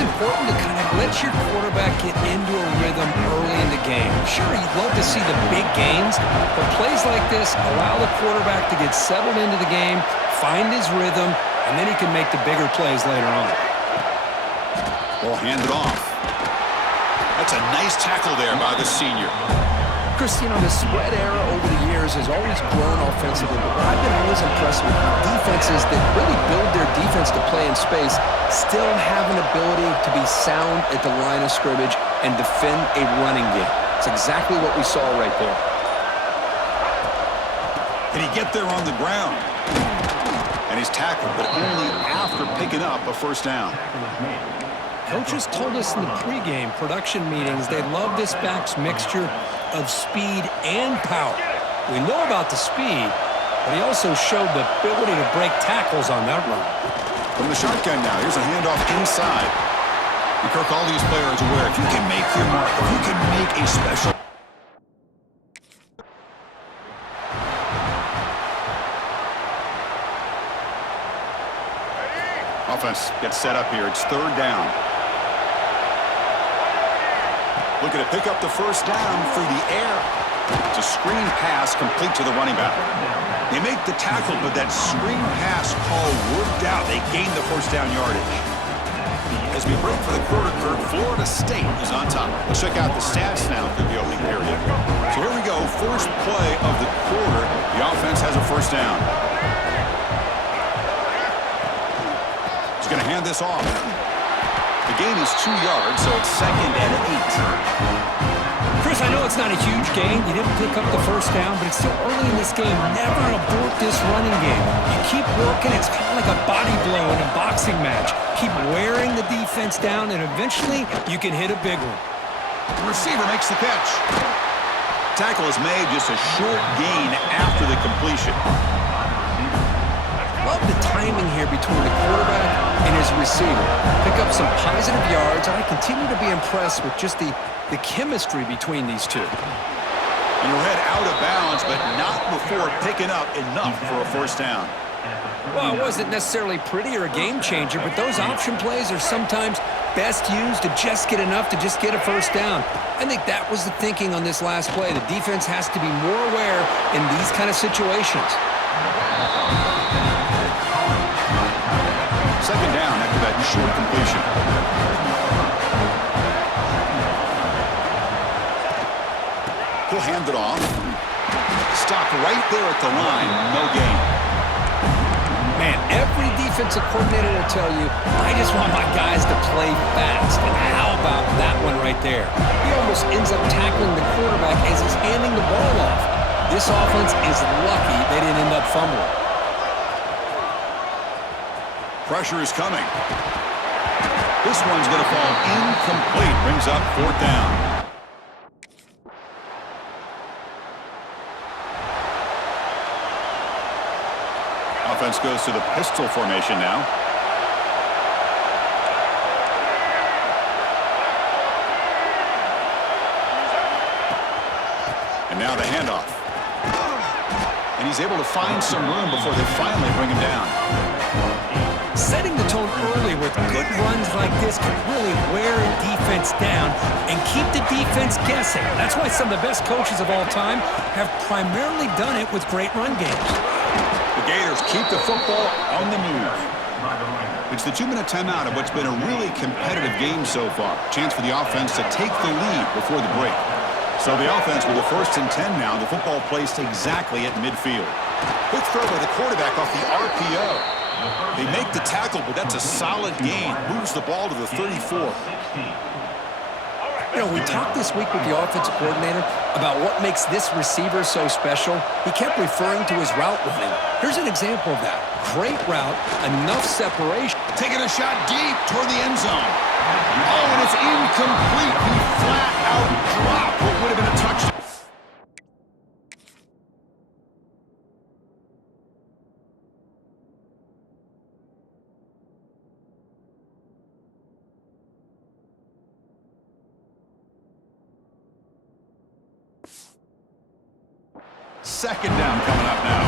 it's important to kind of let your quarterback get into a rhythm early in the game. Sure, you'd love to see the big gains, but plays like this allow the quarterback to get settled into the game, find his rhythm, and then he can make the bigger plays later on. Ball handed off. That's a nice tackle there by the senior. Chris, you know, the spread era over the years has always grown offensively, but what I've been always impressed with defenses that really build their defense to play in space still have an ability to be sound at the line of scrimmage and defend a running game. It's exactly what we saw right there. Can he get there on the ground? And he's tackled, but only after picking up a first down. Coaches told us in the pregame production meetings they love this back's mixture of speed and power. We know about the speed, but he also showed the ability to break tackles on that run. From the shotgun now, here's a handoff inside. And Kirk, all these players aware, if you can make your mark, if you can make a special... Offense gets set up here. It's third down. Looking to pick up the first down through the air. It's a screen pass complete to the running back. They make the tackle, but that screen pass call worked out. They gained the first down yardage. As we break for the quarter, Kirk, Florida State is on top. Let's check out the stats now through the opening period. So here we go. First play of the quarter. The offense has a first down. He's going to hand this off. The gain is 2 yards, so it's 2nd and 8. Chris, I know it's not a huge gain. You didn't pick up the first down, but it's still early in this game. Never abort this running game. You keep working. It's kind of like a body blow in a boxing match. Keep wearing the defense down, and eventually you can hit a big one. The receiver makes the catch. Tackle is made, just a short gain after the completion. Love the timing here between the quarterback and his receiver. Pick up some positive yards, and I continue to be impressed with just the chemistry between these two. And you'll head out of bounds, but not before picking up enough for a first down. Well, it wasn't necessarily pretty or a game changer, but those option plays are sometimes best used to just get enough to just get a first down. I think that was the thinking on this last play. The defense has to be more aware in these kind of situations. Second down after that short completion. He'll hand it off. Stopped right there at the line. No gain. Man, every defensive coordinator will tell you, I just want my guys to play fast. And how about that one right there? He almost ends up tackling the quarterback as he's handing the ball off. This offense is lucky they didn't end up fumbling. Pressure is coming. This one's going to fall incomplete. Brings up fourth down. Offense goes to the pistol formation now. And now the handoff. And he's able to find some room before they finally bring him down. Setting the tone early with good runs like this can really wear a defense down and keep the defense guessing. That's why some of the best coaches of all time have primarily done it with great run games. The Gators keep the football on the move. It's the 2-minute timeout of what's been a really competitive game so far. Chance for the offense to take the lead before the break. So the offense with the 1st and 10 now. The football placed exactly at midfield. Quick throw by the quarterback off the RPO. They make the tackle, but that's a solid gain. Moves the ball to the 34. You know, we talked this week with the offensive coordinator about what makes this receiver so special. He kept referring to his route running. Here's an example of that. Great route, enough separation. Taking a shot deep toward the end zone. Oh, and it's incomplete. He flat out dropped what would have been a touchdown. Second down coming up now.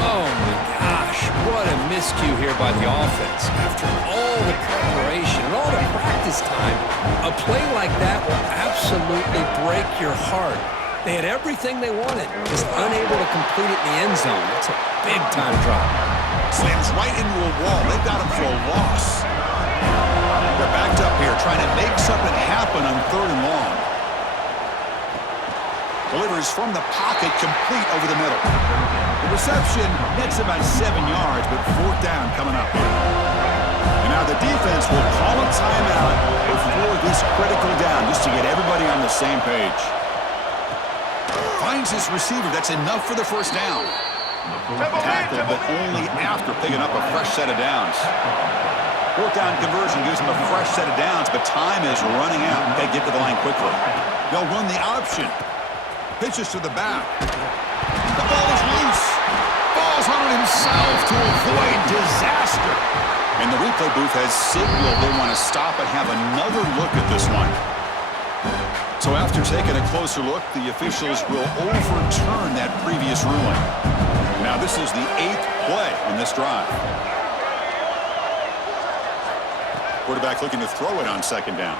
Oh, my gosh. What a miscue here by the offense. After all the preparation and all the practice. his time. A play like that will absolutely break your heart. They had everything they wanted, just unable to complete it in the end zone. It's a big-time drop. Slams right into a wall. They've got him for a loss. They're backed up here, trying to make something happen on 3rd and long. Delivers from the pocket, complete over the middle. The reception nets about 7 yards, but 4th down coming up here. And now the defense will call a timeout before this critical down, just to get everybody on the same page. Finds his receiver. That's enough for the 1st down. Tackled, but only after picking up a fresh set of downs. 4th down conversion gives him a fresh set of downs, but time is running out. Got to get to the line quickly. They'll run the option. Pitches to the back. The ball is loose. Falls on himself to avoid disaster. And the replay booth has signaled they want to stop and have another look at this one. So after taking a closer look, the officials will overturn that previous ruling. Now this is the 8th play on this drive. Quarterback looking to throw it on 2nd down.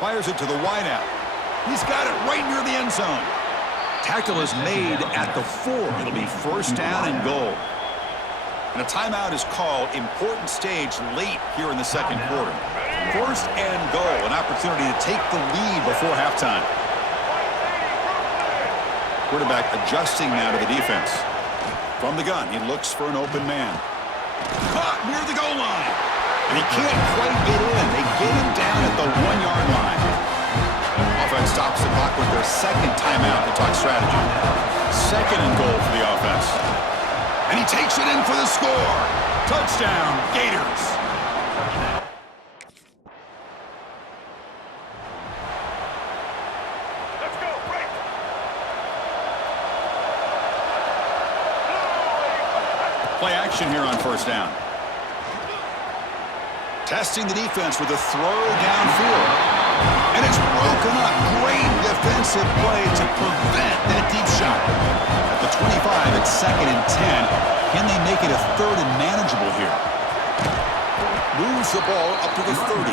Fires it to the wideout. He's got it right near the end zone. Tackle is made at the 4. It'll be 1st down and goal. And a timeout is called. Important stage late here in the 2nd quarter. 1st and goal. An opportunity to take the lead before halftime. Quarterback adjusting now to the defense. From the gun, he looks for an open man. Caught near the goal line. And he can't quite get in. They get him down at the 1-yard line. Offense stops the clock with their 2nd timeout to talk strategy. 2nd and goal for the offense. And he takes it in for the score. Touchdown, Gators. Let's go, break. Play action here on 1st down. Testing the defense with a throw downfield. And it's broken up. Great defensive play to prevent that deep shot. At the 25, it's 2nd and 10. Can they make it a 3rd and manageable here? Moves the ball up to the 30.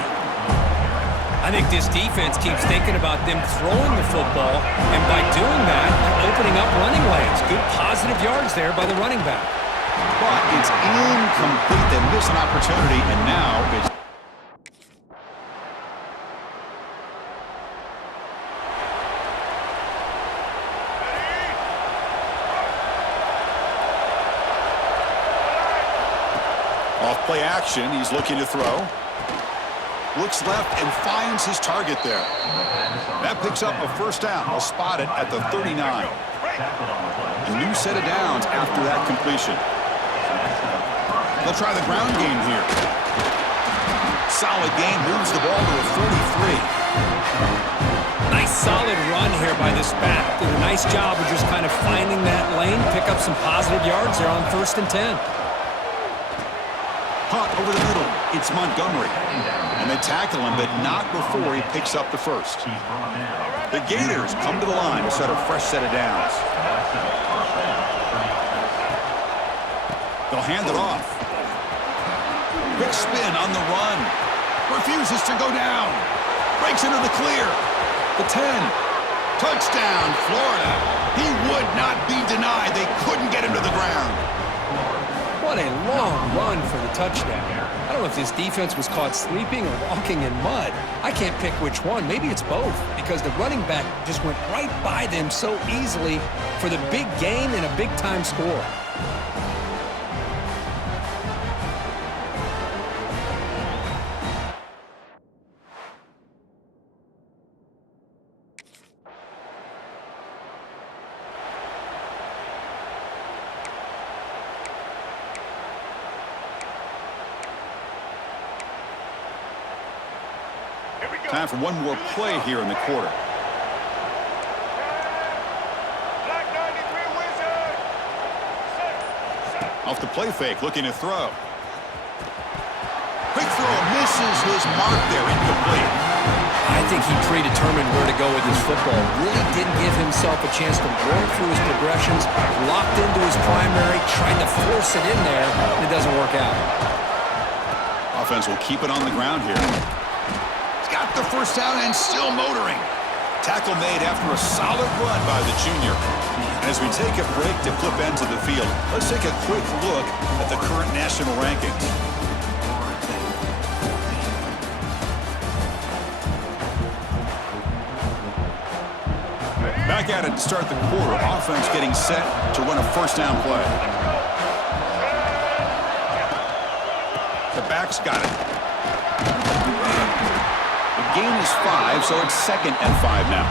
I think this defense keeps thinking about them throwing the football, and by doing that, they're opening up running lanes. Good positive yards there by the running back. But it's incomplete. They miss an opportunity, and now it's play action. He's looking to throw. Looks left and finds his target there. That picks up a 1st down. They'll spot it at the 39. A new set of downs after that completion. They'll try the ground game here. Solid gain. Moves the ball to a 43. Nice solid run here by this back. Did a nice job of just kind of finding that lane. Pick up some positive yards there on 1st and 10. Punt over the middle. It's Montgomery. And they tackle him, but not before he picks up the 1st. The Gators come to the line to set a fresh set of downs. They'll hand it off. Quick spin on the run. Refuses to go down. Breaks into the clear. The 10. Touchdown, Florida. He would not be denied. They couldn't get him to the ground. What a long run for the touchdown. I don't know if this defense was caught sleeping or walking in mud. I can't pick which one. Maybe it's both, because the running back just went right by them so easily for the big gain and a big-time score. Time for one more play here in the quarter. Off the play fake, looking to throw. Quick throw, misses his mark there, incomplete. I think he predetermined where to go with his football. Really didn't give himself a chance to work through his progressions. Locked into his primary, trying to force it in there, and it doesn't work out. Offense will keep it on the ground here. He's got the first down and still motoring. Tackle made after a solid run by the junior. As we take a break to flip ends of the field, let's take a quick look at the current national rankings. Back at it to start the quarter. Offense getting set to run a first down play. The back's got it. The gain is 5, so it's 2nd and 5 now.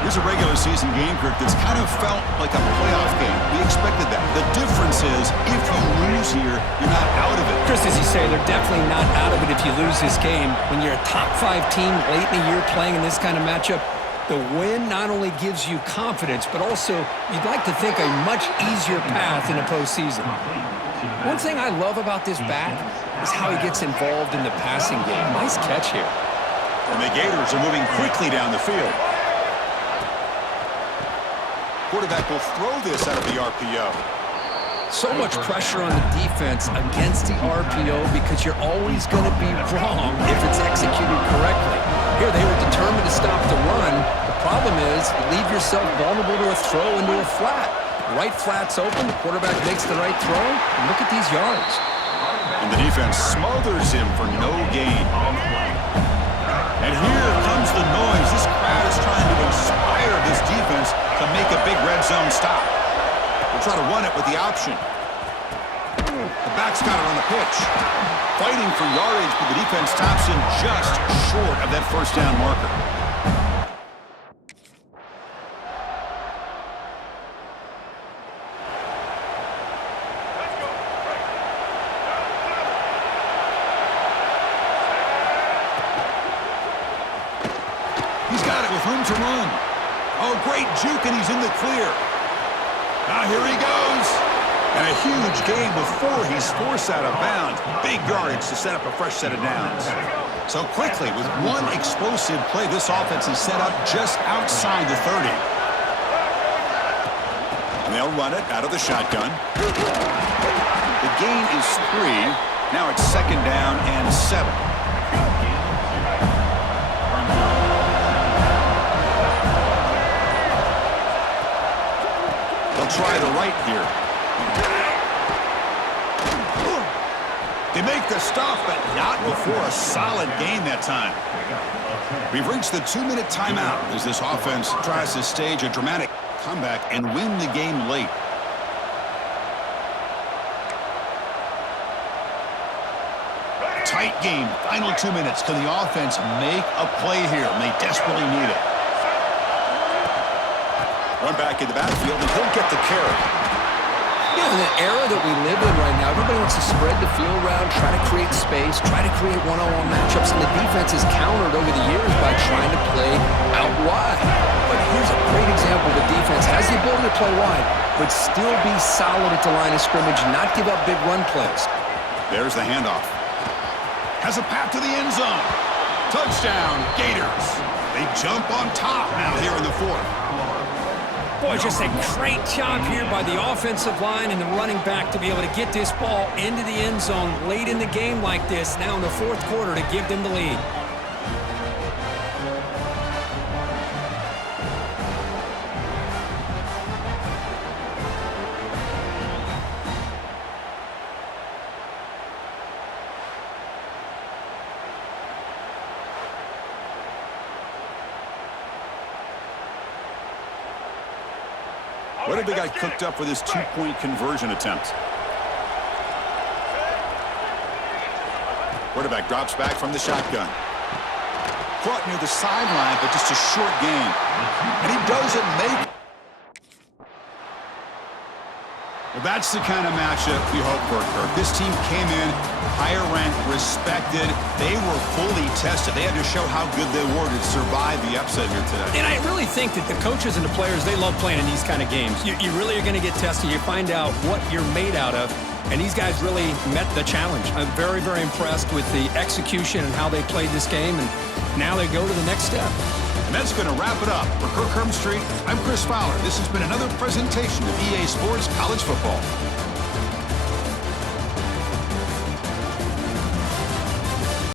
Here's a regular season game, Kirk, that's kind of felt like a playoff game. We expected that. The difference is, if you lose here, you're not out of it. Chris, as you say, they're definitely not out of it if you lose this game. When you're a top 5 team late in the year playing in this kind of matchup, the win not only gives you confidence, but also you'd like to think a much easier path in the postseason. One thing I love about this back is how he gets involved in the passing game. Nice catch here. And the Gators are moving quickly down the field. Quarterback will throw this out of the RPO. So much pressure on the defense against the RPO because you're always going to be wrong if it's executed correctly. Here, they were determined to stop the run. The problem is you leave yourself vulnerable to a throw into a flat. Right flat's open, the quarterback makes the right throw, and look at these yards. And the defense smothers him for no gain. And here comes the noise. This crowd is trying to inspire this defense to make a big red zone stop. We'll try to run it with the option. The back's got it on the pitch. Fighting for yardage, but the defense stops him just short of that first down marker. He's got it with room to run. Oh, great juke, and he's in the clear. Now here he goes. And a huge gain before he's forced out of bounds. Big yardage to set up a fresh set of downs. So quickly, with one explosive play, this offense is set up just outside the 30. And they'll run it out of the shotgun. The gain is 3. Now it's 2nd down and 7. Try the right here. They make the stop, but not before a solid gain that time. We've reached the 2-minute timeout as this offense tries to stage a dramatic comeback and win the game late. Tight game. Final 2 minutes. Can the offense make a play here? And they desperately need it. Run back in the backfield, and he'll get the carry. You know, in the era that we live in right now, everybody wants to spread the field around, try to create space, try to create one-on-one matchups, and the defense has countered over the years by trying to play out wide. But here's a great example. The defense has the ability to play wide, but still be solid at the line of scrimmage, not give up big run plays. There's the handoff. Has a path to the end zone. Touchdown, Gators. They jump on top now here in the 4th. Boy, just a great job here by the offensive line and the running back to be able to get this ball into the end zone late in the game like this, now in the 4th quarter, to give them the lead. What have they got cooked up for this 2-point conversion attempt? Quarterback drops back from the shotgun. Caught near the sideline, but just a short gain. And he doesn't make it. Well, that's the kind of matchup we hope for, Kirk. This team came in higher ranked, respected. They were fully tested. They had to show how good they were to survive the upset here today. And I really think that the coaches and the players, they love playing in these kind of games. You really are going to get tested. You find out what you're made out of. And these guys really met the challenge. I'm very, very impressed with the execution and how they played this game. And now they go to the next step. And that's going to wrap it up. For Kirk Herbstreit, I'm Chris Fowler. This has been another presentation of EA Sports College Football.